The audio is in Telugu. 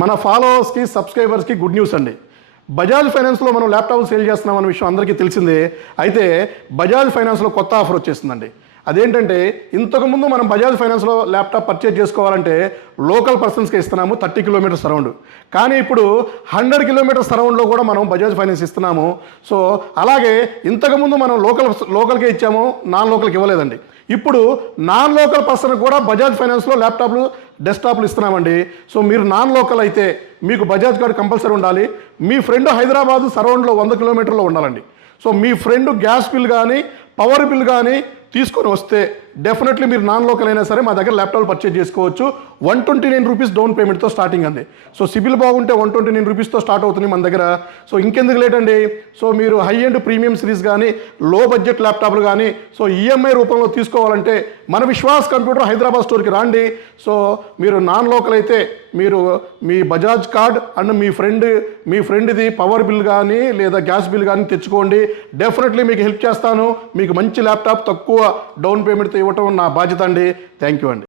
మన ఫాలోవర్స్కి సబ్స్క్రైబర్స్కి గుడ్ న్యూస్ అండి. బజాజ్ ఫైనాన్స్లో మనం ల్యాప్టాప్లు సేల్ చేస్తున్నాం అన్న విషయం అందరికీ తెలిసిందే. అయితే బజాజ్ ఫైనాన్స్లో కొత్త ఆఫర్ వచ్చేసిందండి. అదేంటంటే ఇంతకుముందు మనం బజాజ్ ఫైనాన్స్లో ల్యాప్టాప్ పర్చేజ్ చేసుకోవాలంటే లోకల్ పర్సన్స్కి ఇస్తున్నాము 30 కిలోమీటర్స్ సరౌండ్. కానీ ఇప్పుడు 100 కిలోమీటర్స్ సరౌండ్లో కూడా మనం బజాజ్ ఫైనాన్స్ ఇస్తున్నాము. సో అలాగే ఇంతకుముందు మనం లోకల్కే ఇచ్చాము, నాన్ లోకల్కి ఇవ్వలేదండి. ఇప్పుడు నాన్ లోకల్ పర్సన్ కూడా బజాజ్ ఫైనాన్స్లో ల్యాప్టాప్లు డెస్క్టాప్లు ఇస్తున్నామండి. సో మీరు నాన్ లోకల్ అయితే మీకు బజాజ్ కార్డు కంపల్సరీ ఉండాలి. మీ ఫ్రెండ్ హైదరాబాదు సరౌండ్లో 100 కిలోమీటర్లో ఉండాలండి. సో మీ ఫ్రెండ్ గ్యాస్ బిల్ కానీ పవర్ బిల్ కానీ తీసుకొని వస్తే డెఫినెట్లీ మీరు నాన్ లోకల్ అయినా సరే మా దగ్గర ల్యాప్టాప్ పర్చేజ్ చేసుకోవచ్చు. 129 రూపీస్ డౌన్ పేమెంట్తో స్టార్టింగ్ అండి. సో సిబిల్ బాగుంటే 129 రూపీస్తో స్టార్ట్ అవుతుంది మన దగ్గర. సో ఇంకెందుకు లేట్ అండి. సో మీరు హై అండ్ ప్రీమియం సిరీస్ కానీ లో బడ్జెట్ ల్యాప్టాప్లు కానీ సో ఈఎంఐ రూపంలో తీసుకోవాలంటే మన విశ్వాస్ కంప్యూటర్ హైదరాబాద్ స్టోర్కి రాండి. సో మీరు నాన్ లోకల్ అయితే మీరు మీ బజాజ్ కార్డ్ అండ్ మీ ఫ్రెండ్ది పవర్ బిల్ కానీ లేదా గ్యాస్ బిల్ కానీ తెచ్చుకోండి. డెఫినెట్లీ మీకు హెల్ప్ చేస్తాను. మీకు మంచి ల్యాప్టాప్ తక్కువ డౌన్ పేమెంట్తో ఇవ్వటం నా బాధ్యత అండి. థ్యాంక్ యూ అండి.